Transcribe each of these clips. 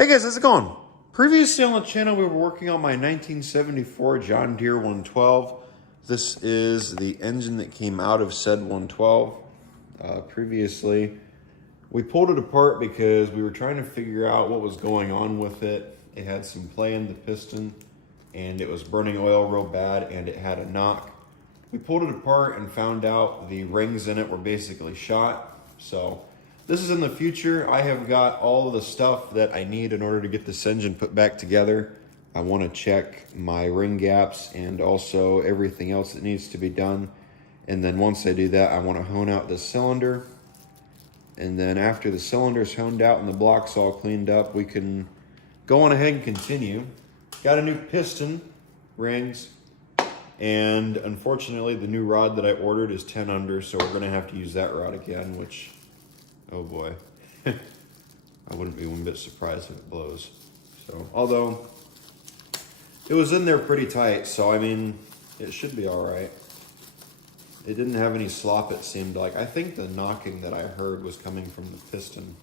Hey guys, how's it going? Previously on the channel, we were working on my 1974 John Deere 112. This is the engine that came out of said 112. Previously, we pulled it apart because we were trying to figure out what was going on with it. It had some play in the piston, and it was burning oil real bad, and it had a knock. We pulled it apart and found out the rings in it were basically shot. So this is in the future. I have got all of the stuff that I need in order to get this engine put back together. I want to check my ring gaps and also everything else that needs to be done. And then once I do that, I want to hone out this cylinder. And then after the cylinder's honed out and the block's all cleaned up, we can go on ahead and continue. Got a new piston rings. And unfortunately, the new rod that I ordered is 10 under, so we're going to have to use that rod again, which, oh boy. I wouldn't be one bit surprised if it blows. So, although, it was in there pretty tight, so I mean, it should be all right. It didn't have any slop, it seemed like. I think the knocking that I heard was coming from the piston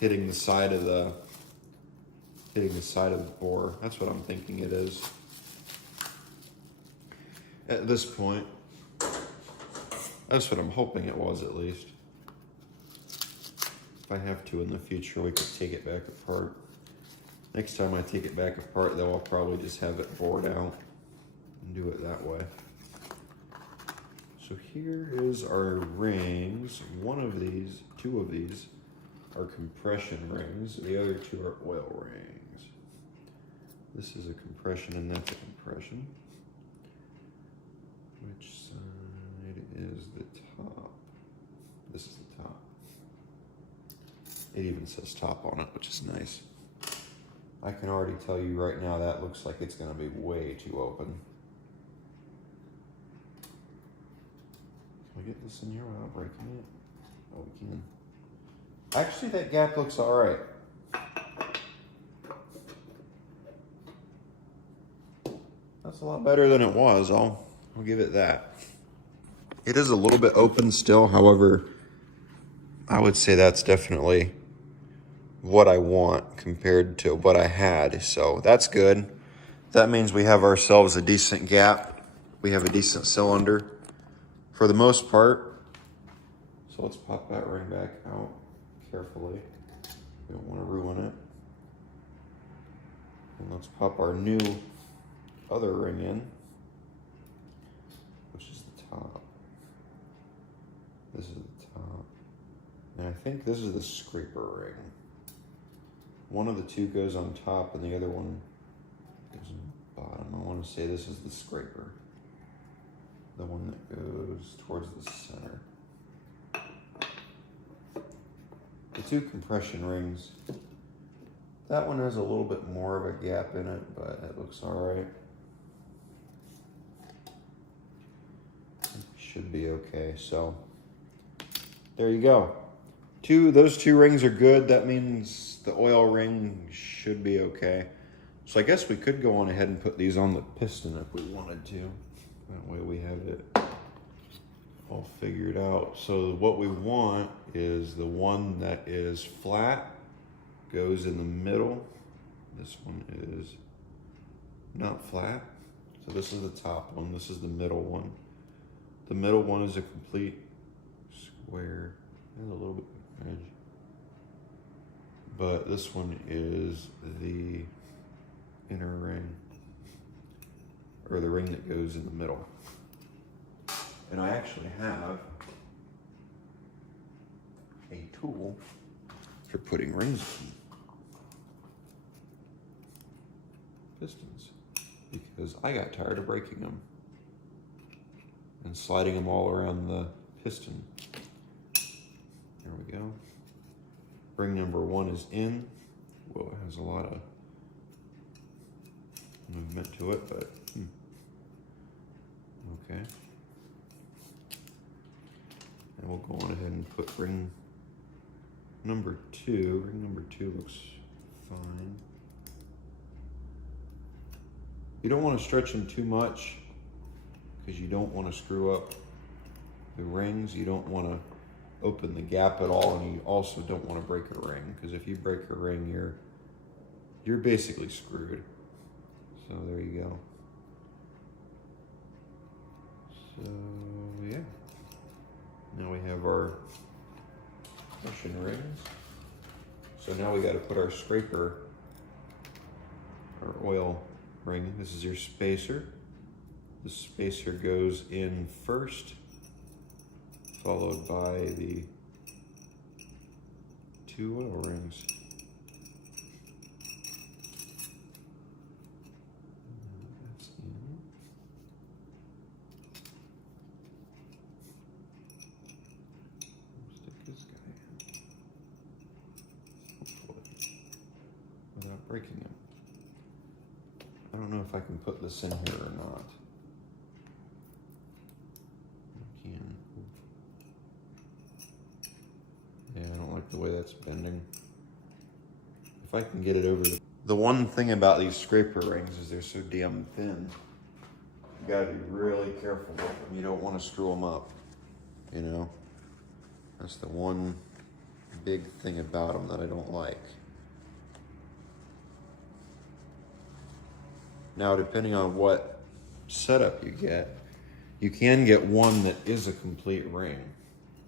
hitting the side of the bore. That's what I'm thinking it is. At this point, that's what I'm hoping it was, at least. If I have to in the future, we could take it back apart. Next time I take it back apart, though, I'll probably just have it bored out and do it that way. So here is our rings. Two of these are compression rings. The other two are oil rings. This is a compression and that's a compression. Which side is the top? This is the top. It even says top on it, which is nice. I can already tell you right now that looks like it's going to be way too open. Can we get this in here without breaking it? Oh, we can. Actually, that gap looks all right. That's a lot better than it was. I'll give it that. It is a little bit open still. However, I would say that's definitely what I want compared to what I had. So that's good. That means we have ourselves a decent gap. We have a decent cylinder for the most part. So let's pop that ring back out carefully. We don't want to ruin it. And let's pop our new other ring in, which is the top. This is the top. And I think this is the scraper ring. One of the two goes on top and the other one goes on the bottom. I want to say this is the scraper. The one that goes towards the center. The two compression rings. That one has a little bit more of a gap in it, but it looks all right. Should be okay. So there you go. Those two rings are good. That means the oil ring should be okay. So I guess we could go on ahead and put these on the piston if we wanted to. That way we have it all figured out. So what we want is the one that is flat goes in the middle. This one is not flat. So this is the top one. This is the middle one. The middle one is a complete square. There's a little bit of edge. But this one is the inner ring, or the ring that goes in the middle. And I actually have a tool for putting rings in pistons, because I got tired of breaking them and sliding them all around the piston. There we go. Ring number one is in. Well, it has a lot of movement to it, but okay. And we'll go on ahead and put ring number two. Ring number two looks fine. You don't want to stretch them too much because you don't want to screw up the rings. You don't want to open the gap at all, and you also don't want to break a ring, because if you break a ring, you're you're basically screwed. So there you go. So yeah, now we have our piston rings. So now we got to put our scraper, our oil ring. This is your spacer. The spacer goes in first, followed by the 2 oil rings. That's in. Stick this guy in. Hopefully, without breaking him. I don't know if I can put this in here or not. I can. Yeah, I don't like the way that's bending. If I can get it over the one thing about these scraper rings is they're so damn thin. You gotta be really careful with them. You don't want to screw them up, you know? That's the one big thing about them that I don't like. Now, depending on what setup you can get one that is a complete ring.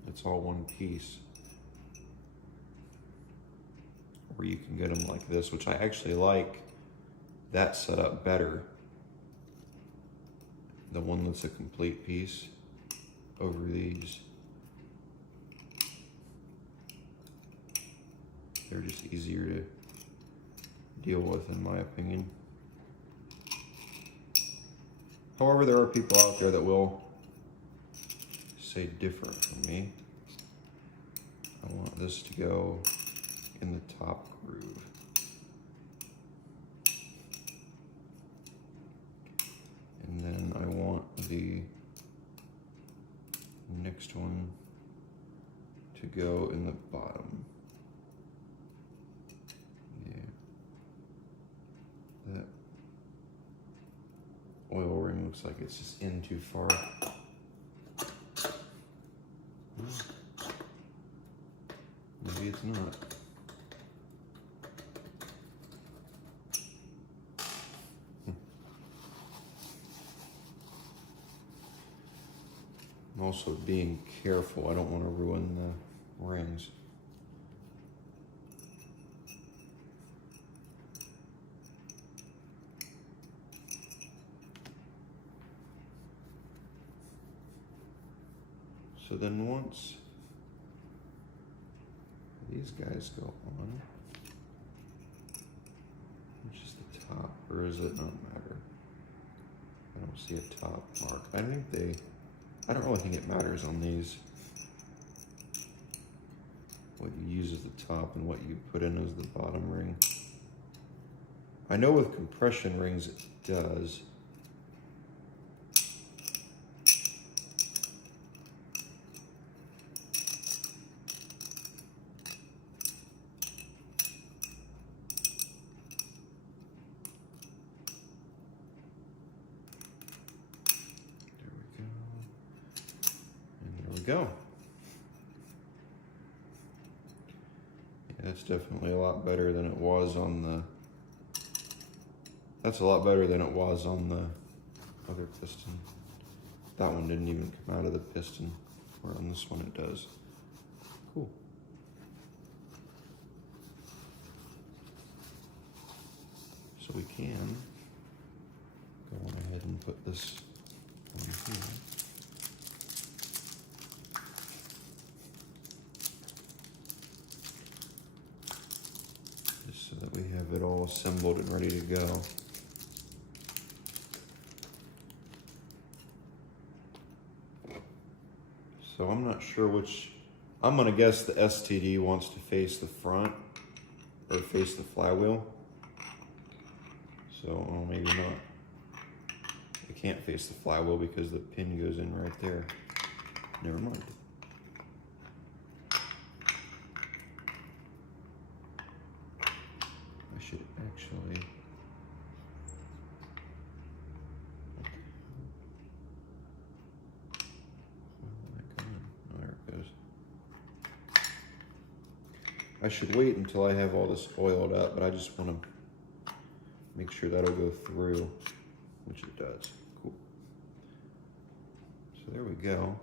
It's all one piece. Or you can get them like this, which I actually like that setup better. The one that's a complete piece over these. They're just easier to deal with, in my opinion. However, there are people out there that will say different from me. I want this to go in the top groove. And then I want the next one to go in the bottom. Yeah. That oil ring looks like it's just in too far. Maybe it's not. I'm also being careful. I don't want to ruin the rings. So then once these guys go on, which is the top, or does it not matter? I don't see a top mark. I don't really think it matters on these. What you use as the top and what you put in as the bottom ring. I know with compression rings it does. Go. Yeah, that's definitely a lot better than it was on the. That's a lot better than it was on the other piston. That one didn't even come out of the piston, where on this one it does. Cool. So we can go on ahead and put this on here. So that we have it all assembled and ready to go. So I'm not sure which, I'm gonna guess the STD wants to face the front or face the flywheel. So, oh, maybe not. It can't face the flywheel because the pin goes in right there. Never mind. I should actually. There it goes. I should wait until I have all this oiled up, but I just want to make sure that'll go through, which it does. Cool. So there we go.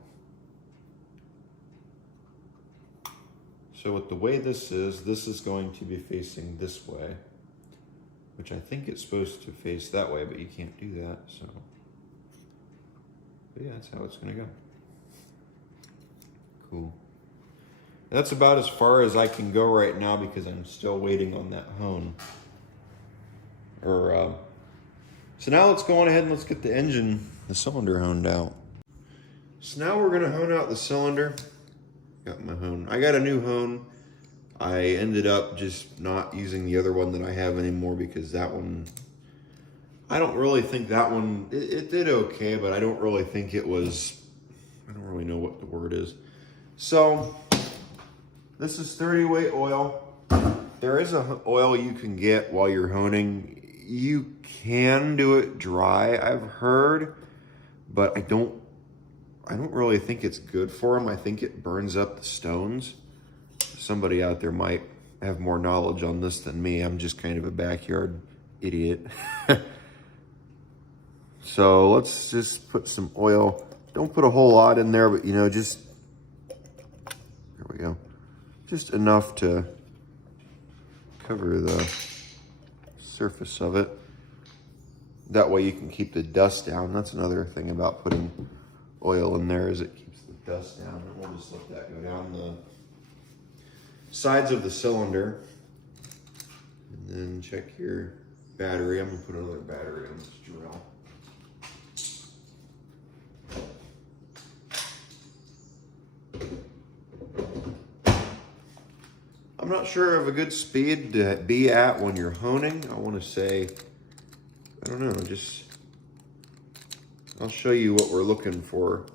So with the way this is going to be facing this way, which I think it's supposed to face that way, but you can't do that, so. But yeah, that's how it's gonna go. Cool. That's about as far as I can go right now because I'm still waiting on that hone. So now let's go on ahead and let's get the engine, the cylinder honed out. So now we're gonna hone out the cylinder. Got my hone. I got a new hone. I ended up just not using the other one that I have anymore because that one, I don't really think that one, it did okay, but I don't really think it was, I don't really know what the word is. So this is 30 weight oil. There is a oil you can get while you're honing. You can do it dry, I've heard, but I don't really think it's good for them. I think it burns up the stones. Somebody out there might have more knowledge on this than me. I'm just kind of a backyard idiot. So let's just put some oil. Don't put a whole lot in there, but you know, just, there we go. Just enough to cover the surface of it. That way you can keep the dust down. That's another thing about putting oil in there, is it keeps the dust down. And we'll just let that go down the sides of the cylinder. And then check your battery. I'm gonna put another battery on this drill. I'm not sure of a good speed to be at when you're honing. I want to say, I don't know, just, I'll show you what we're looking for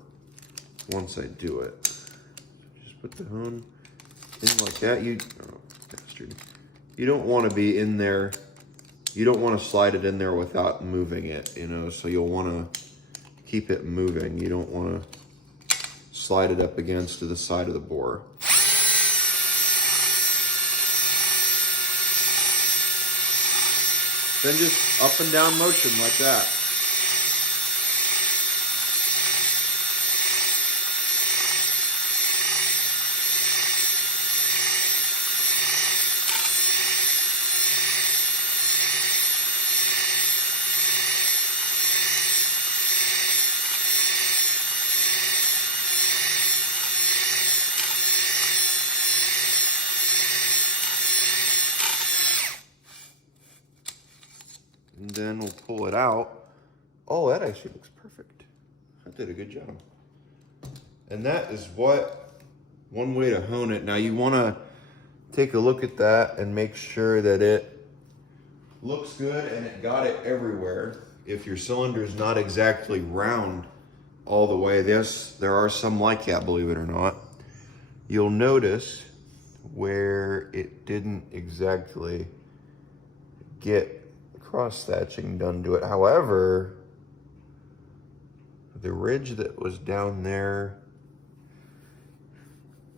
once I do it. Just put the hone in like that. You don't want to be in there, you don't want to slide it in there without moving it, you know, so you'll want to keep it moving. You don't want to slide it up against the side of the bore. Then just up and down motion like that. And then we'll pull it out. Oh, that actually looks perfect. I did a good job. And that is one way to hone it. Now you want to take a look at that and make sure that it looks good and it got it everywhere. If your cylinder is not exactly round all the way, there are some like that, believe it or not. You'll notice where it didn't exactly get cross thatching done to it. However, the ridge that was down there,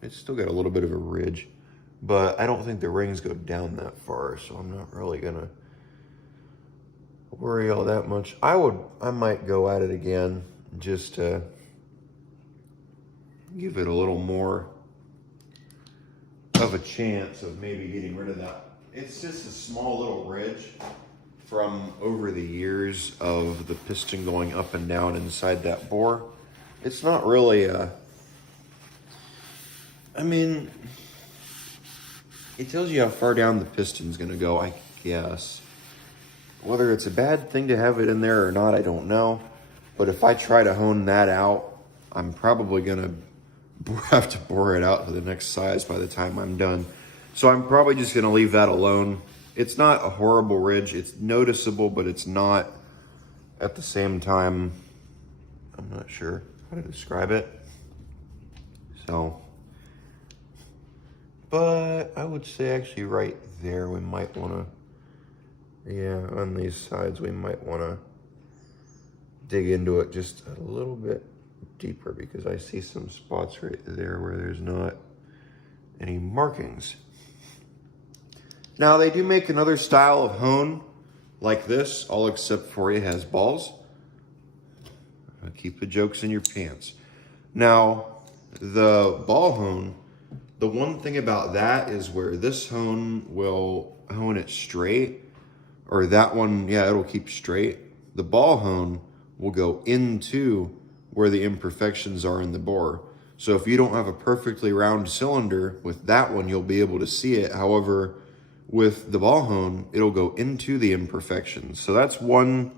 it's still got a little bit of a ridge, but I don't think the rings go down that far, so I'm not really gonna worry all that much. I might go at it again just to give it a little more of a chance of maybe getting rid of that. It's just a small little ridge from over the years of the piston going up and down inside that bore. It's not really I mean, it tells you how far down the piston's gonna go, I guess. Whether it's a bad thing to have it in there or not, I don't know. But if I try to hone that out, I'm probably gonna have to bore it out to the next size by the time I'm done. So I'm probably just gonna leave that alone. It's not a horrible ridge. It's noticeable, but it's not at the same time. I'm not sure how to describe it. So, but I would say actually right there, we might wanna, yeah, on these sides, we might wanna dig into it just a little bit deeper because I see some spots right there where there's not any markings. Now they do make another style of hone like this, all except for it has balls. Keep the jokes in your pants. Now, the ball hone, the one thing about that is where this hone will hone it straight, or that one, yeah, it'll keep straight. The ball hone will go into where the imperfections are in the bore. So if you don't have a perfectly round cylinder, with that one, you'll be able to see it. However, with the ball hone, it'll go into the imperfections. So that's one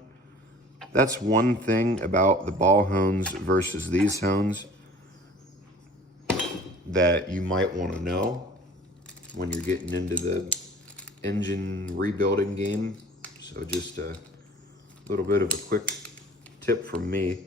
thing about the ball hones versus these hones that you might want to know when you're getting into the engine rebuilding game. So just a little bit of a quick tip from me.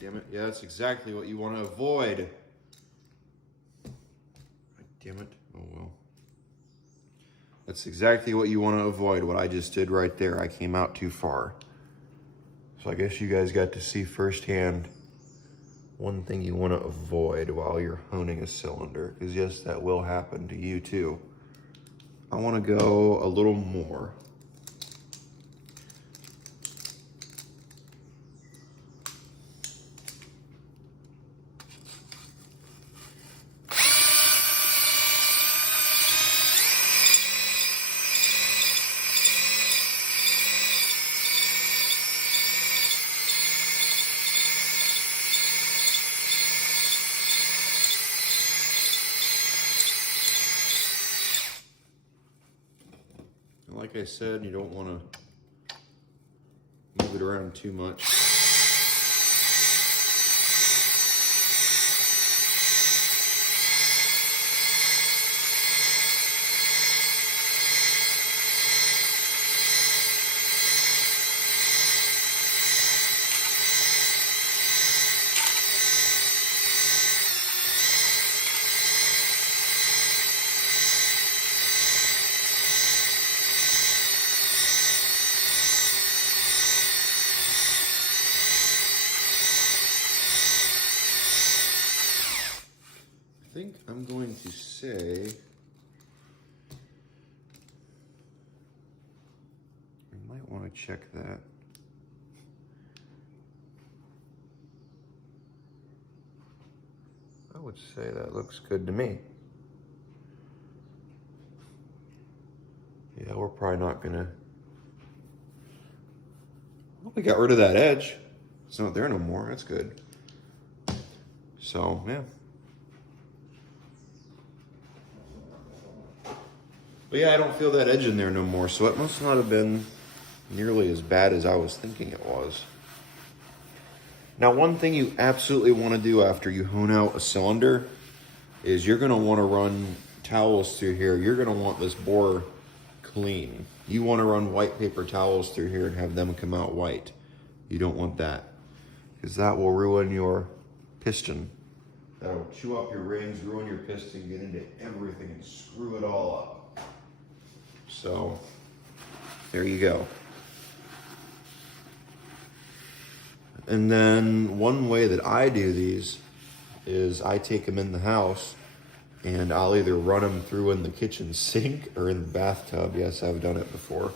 Damn it. Yeah, that's exactly what you want to avoid. Damn it. Oh, well. That's exactly what you want to avoid, what I just did right there. I came out too far. So I guess you guys got to see firsthand one thing you want to avoid while you're honing a cylinder. Because yes, that will happen to you too. I want to go a little more. Like I said, you don't want to move it around too much. I think I'm going to say I might want to check that. I would say that looks good to me. Yeah, we're probably not gonna. Well, we got rid of that edge. It's not there no more. That's good. So, yeah. But yeah, I don't feel that edge in there no more, so it must not have been nearly as bad as I was thinking it was. Now, one thing you absolutely want to do after you hone out a cylinder is you're going to want to run towels through here. You're going to want this bore clean. You want to run white paper towels through here and have them come out white. You don't want that, because that will ruin your piston. That'll chew up your rings, ruin your piston, get into everything and screw it all up. So, there you go. And then one way that I do these is I take them in the house and I'll either run them through in the kitchen sink or in the bathtub. Yes, I've done it before.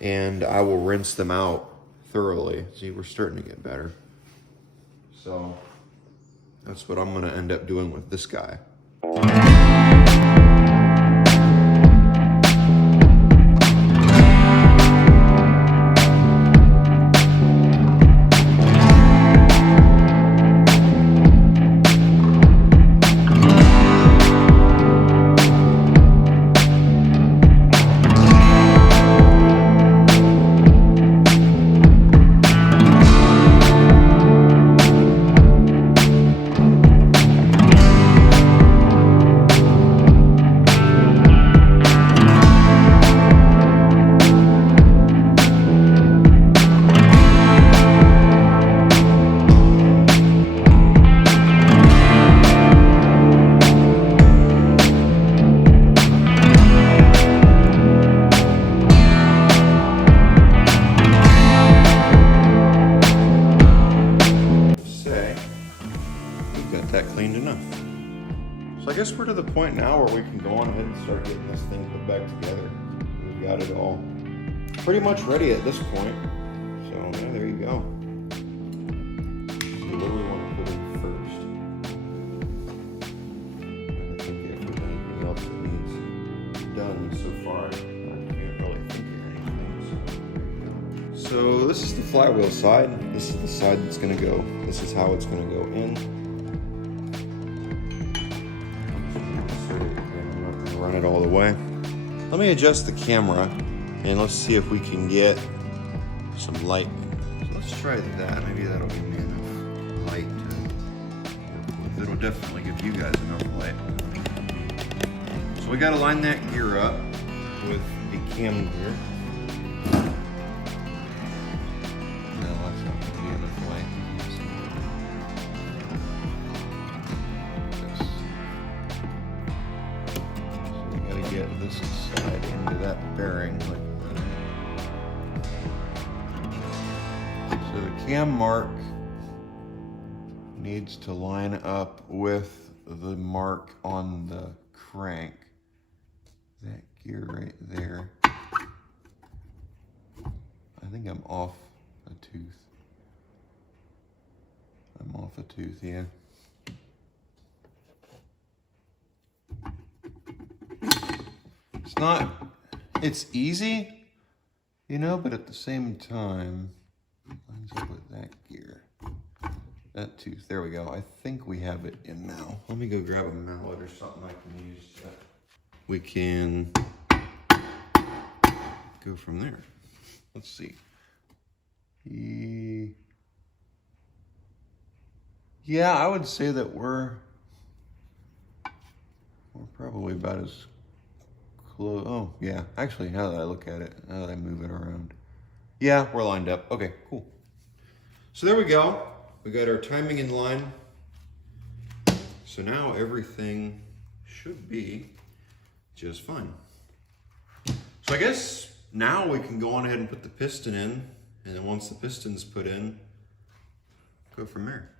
And I will rinse them out thoroughly. See, we're starting to get better. So, that's what I'm going to end up doing with this guy. So I guess we're to the point now where we can go on ahead and start getting this thing put back together. We've got it all pretty much ready at this point. So yeah, there you go. So what do we want to put in first? I think if there's anything else that needs done so far, I can't really think of anything. So this is the flywheel side. This is the side that's going to go. This is how it's going to go in. Run it all the way. Let me adjust the camera and let's see if we can get some light. So let's try that. Maybe that'll give me enough light to work with. It'll definitely give you guys enough light. So we got to line that gear up with the cam gear. No, that's not going to be enough light. Get this side into that bearing like that. So the cam mark needs to line up with the mark on the crank. That gear right there. I think I'm off a tooth. I'm off a tooth, yeah. It's easy, you know, but at the same time, it lines up with that gear. That tooth, there we go. I think we have it in now. Let me go grab a mallet or something I can use. We can go from there. Let's see. Yeah, I would say that we're probably about as close. Oh, yeah. Actually, now that I look at it, now that I move it around. Yeah, we're lined up. Okay, cool. So there we go. We got our timing in line. So now everything should be just fine. So I guess now we can go on ahead and put the piston in, and then once the piston's put in, go from there.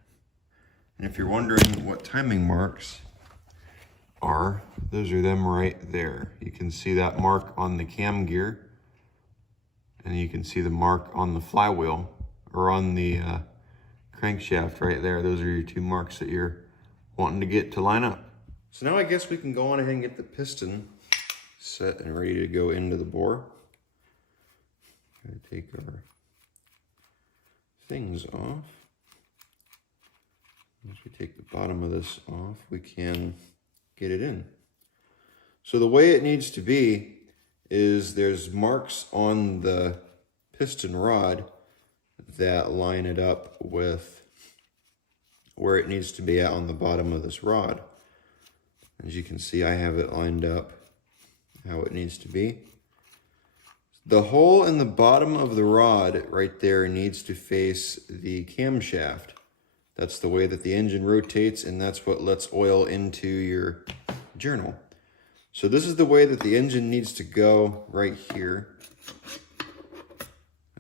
And if you're wondering what timing marks are, those are them right there. You can see that mark on the cam gear, and you can see the mark on the flywheel, or on the crankshaft right there. Those are your two marks that you're wanting to get to line up. So now I guess we can go on ahead and get the piston set and ready to go into the bore. Gotta take our things off. Once we take the bottom of this off, we can get it in. So the way it needs to be is there's marks on the piston rod that line it up with where it needs to be at on the bottom of this rod. As you can see, I have it lined up how it needs to be. The hole in the bottom of the rod right there needs to face the camshaft. That's the way that the engine rotates, and that's what lets oil into your journal. So this is the way that the engine needs to go right here.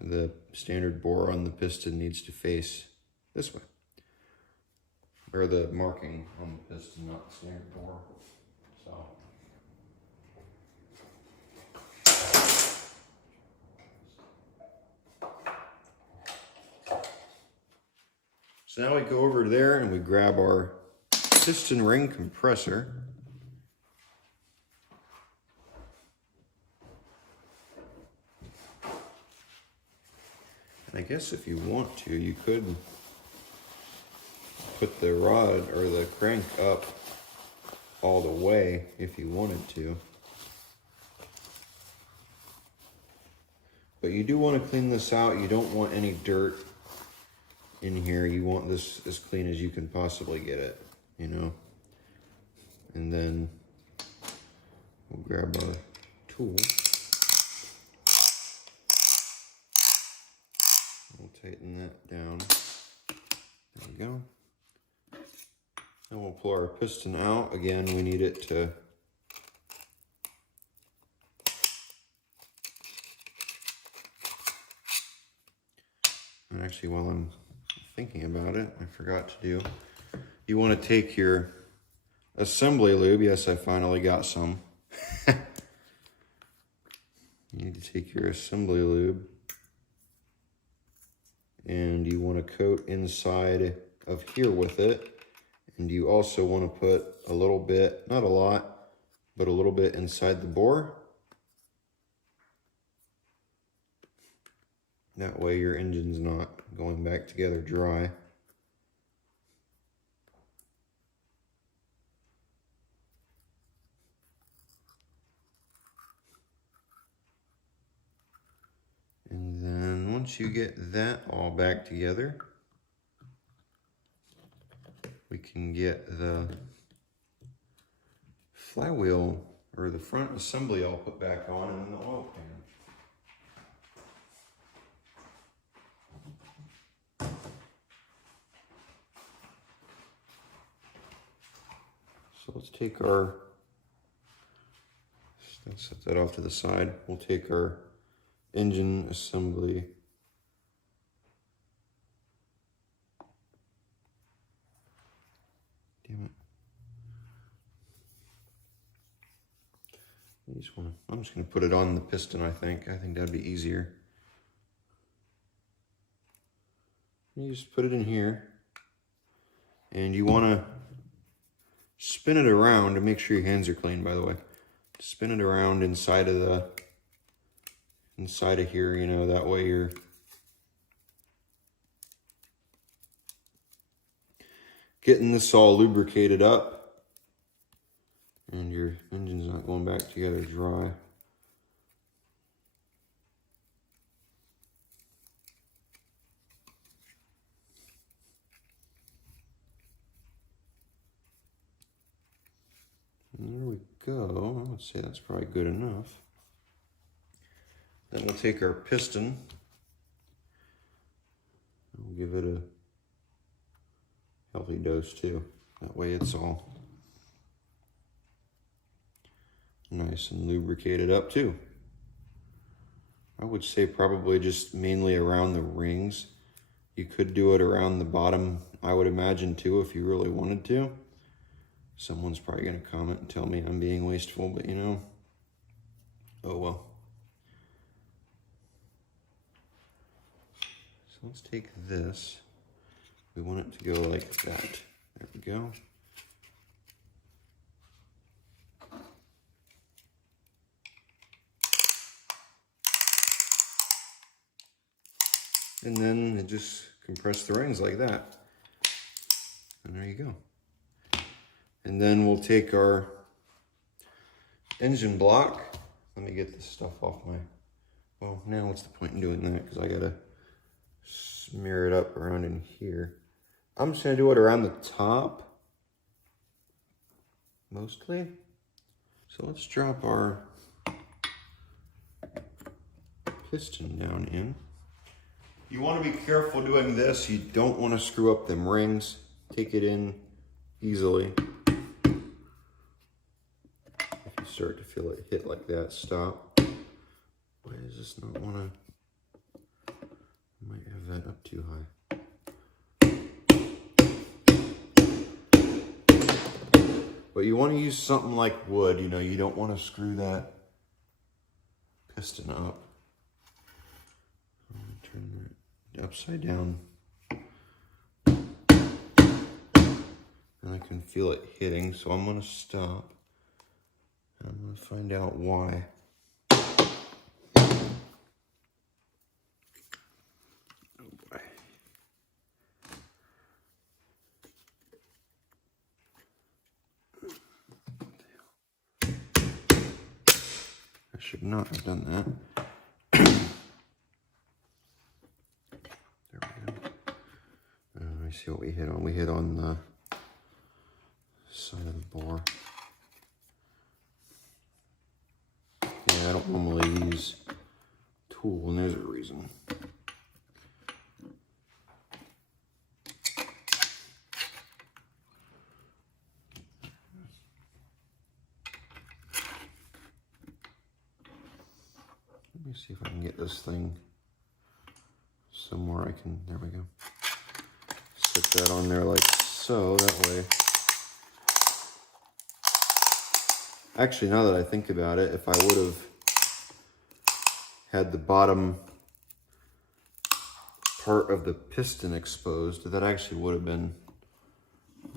The standard bore on the piston needs to face this way. Or the marking on the piston, not the standard bore. So now we go over there and we grab our piston ring compressor. And I guess if you want to, you could put the rod or the crank up all the way if you wanted to. But you do want to clean this out. You don't want any dirt in here. You want this as clean as you can possibly get it, you know. And then we'll grab our tool. We'll tighten that down. There we go. Then we'll pull our piston out. Again, we need it to and actually, while I'm thinking about it, I forgot to do, you want to take your assembly lube. Yes, I finally got some. You need to take your assembly lube and you want to coat inside of here with it. And you also want to put a little bit, not a lot, but a little bit inside the bore. That way your engine's not going back together dry. And then once you get that all back together, we can get the flywheel or the front assembly all put back on and then the oil pan. So let's take our, let's set that off to the side. We'll take our engine assembly. Damn it. I'm just gonna put it on the piston, I think. I think that'd be easier. You just put it in here. And you wanna spin it around to make sure your hands are clean, by the way. Spin it around inside of here, you know, that way you're getting this all lubricated up and your engine's not going back together dry. And there we go. I would say that's probably good enough. Then we'll take our piston. We'll give it a healthy dose too. That way it's all nice and lubricated up too. I would say probably just mainly around the rings. You could do it around the bottom, I would imagine too, if you really wanted to. Someone's probably gonna comment and tell me I'm being wasteful, but you know, oh well. So let's take this. We want it to go like that. There we go. And then it just compress the rings like that. And there you go. And then we'll take our engine block. Let me get this stuff off my, well, now what's the point in doing that? Because I gotta smear it up around in here. I'm just gonna do it around the top, mostly. So let's drop our piston down in. You want to be careful doing this. You don't want to screw up them rings. Take it in easily. If you start to feel it hit like that, stop. Why does this not want to? I might have that up too high. But you want to use something like wood. You know, you don't want to screw that piston up. Turn that upside down. And I can feel it hitting, so I'm going to stop. And I'm going to find out why. Oh boy. I should not have done that. There we go. Let me see what we hit on. We hit on the side of the bore. Yeah, I don't normally use tool, and there's a reason. Let me see if I can get this thing somewhere I can, there we go. Set that on there like so, that way Actually, now that I think about it, if I would have had the bottom part of the piston exposed, that actually would have been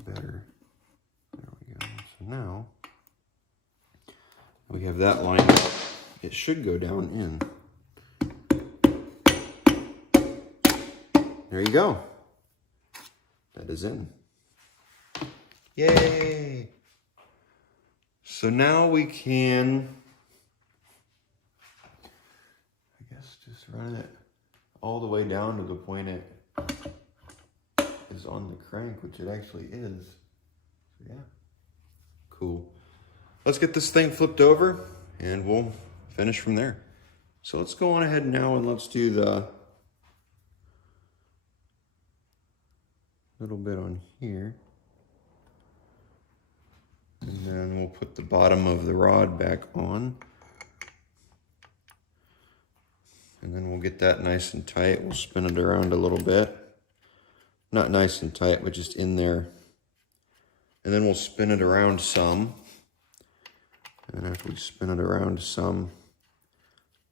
better. There we go. So now we have that lined up. It should go down in. There you go. That is in. Yay! So now we can, I guess, just run it all the way down to the point it is on the crank, which it actually is. So yeah, cool. Let's get this thing flipped over and we'll finish from there. So let's go on ahead now and let's do the little bit on here. And then we'll put the bottom of the rod back on. And then we'll get that nice and tight. We'll spin it around a little bit. Not nice and tight, but just in there. And then we'll spin it around some. And after we spin it around some,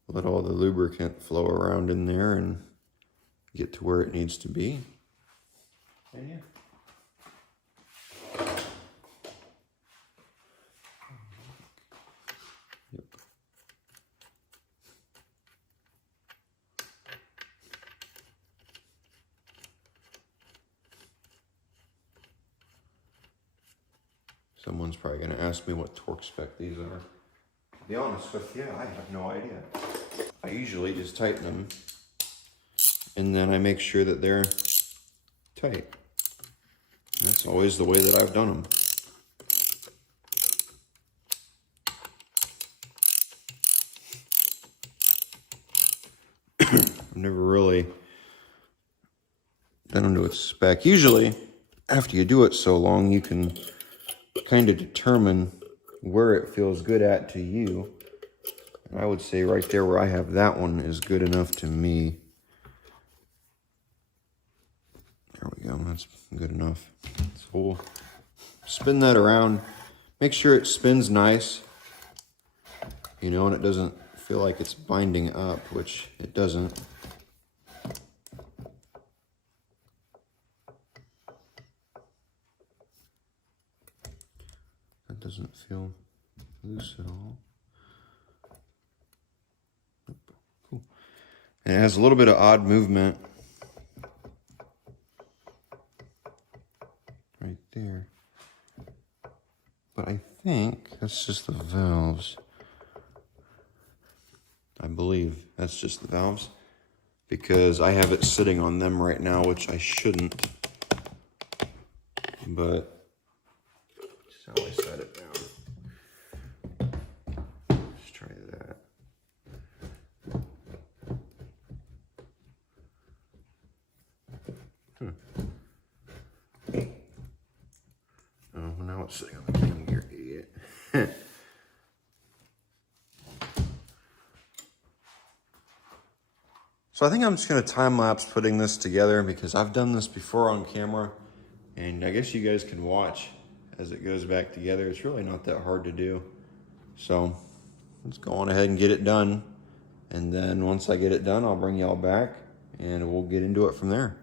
let all the lubricant flow around in there and get to where it needs to be. And yeah. Yep. Someone's probably going to ask me what torque spec these are. To be honest with you, I have no idea. I usually just tighten them and then I make sure that they're tight. That's always the way that I've done them. I've never really done them to a spec. Usually, after you do it so long, you can kind of determine where it feels good at to you. And I would say right there where I have that one is good enough to me. There we go, that's good enough. So we'll spin that around. Make sure it spins nice, you know, and it doesn't feel like it's binding up, which it doesn't. That doesn't feel loose at all. Cool. And it has a little bit of odd movement right there. But I think that's just the valves. I believe that's just the valves because I have it sitting on them right now, which I shouldn't. But that's how I set it down. Let's try that. Oh, now it's sitting on the cam gear, idiot. So I think I'm just going to time-lapse putting this together because I've done this before on camera, and I guess you guys can watch as it goes back together. It's really not that hard to do. So let's go on ahead and get it done, and then once I get it done, I'll bring y'all back and we'll get into it from there.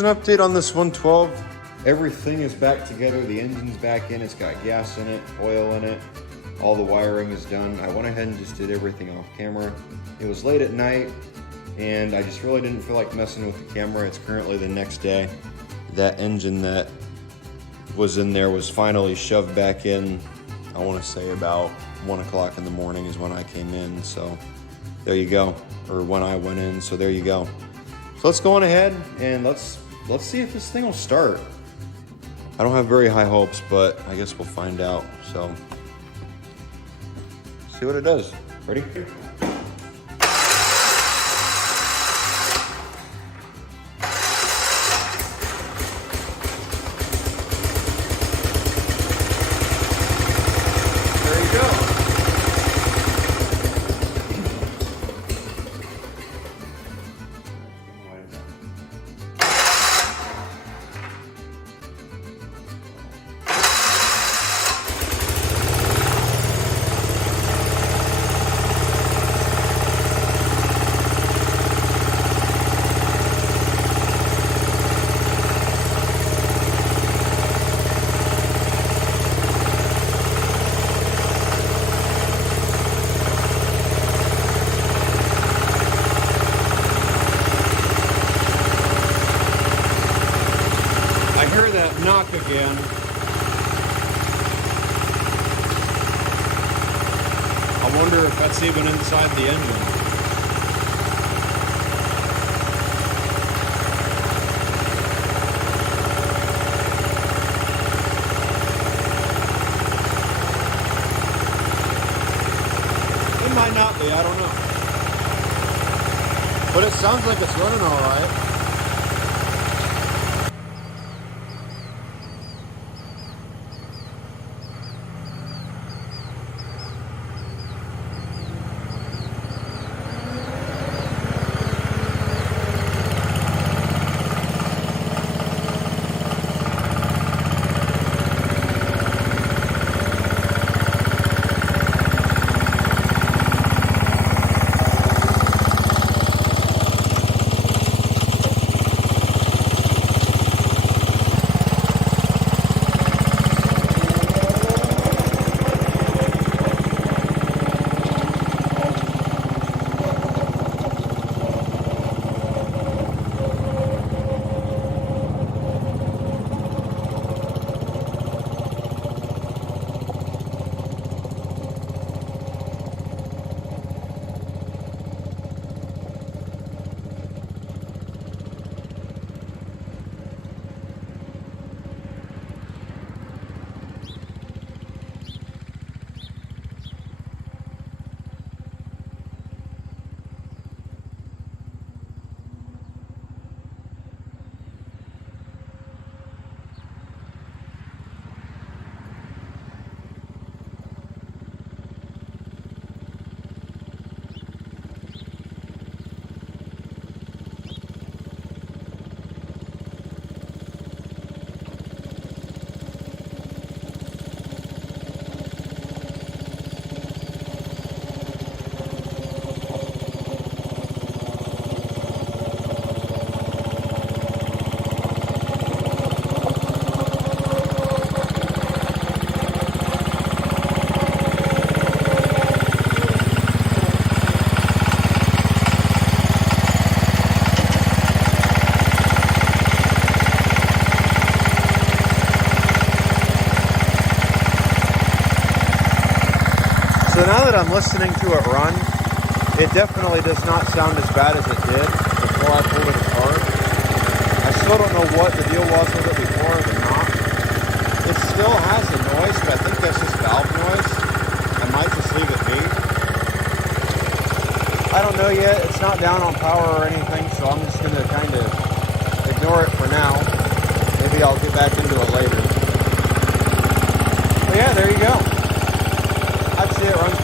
here's an update on this 112. Everything is back together. The engine's back in. It's got gas in it, oil in it. All the wiring is done. I went ahead and just did everything off camera. It was late at night, and I just really didn't feel like messing with the camera. It's currently the next day. That engine that was in there was finally shoved back in. I want to say about 1 o'clock in the morning is when I came in. So there you go. Or when I went in. So there you go. So let's go on ahead and let's see if this thing will start. I don't have very high hopes, but I guess we'll find out. So see what it does. Ready? Knock again. I wonder if that's even inside the engine. It might not be, I don't know. But it sounds like it's running all right. So now that I'm listening to it run, it definitely does not sound as bad as it did before I pulled it apart. I still don't know what the deal was with it before the knock. It still has a noise, but I think that's just valve noise. I might just leave it be. I don't know yet. It's not down on power or anything, so I'm just going to kind of ignore it for now. Maybe I'll get back into it later. But yeah, there you go. I'd say it runs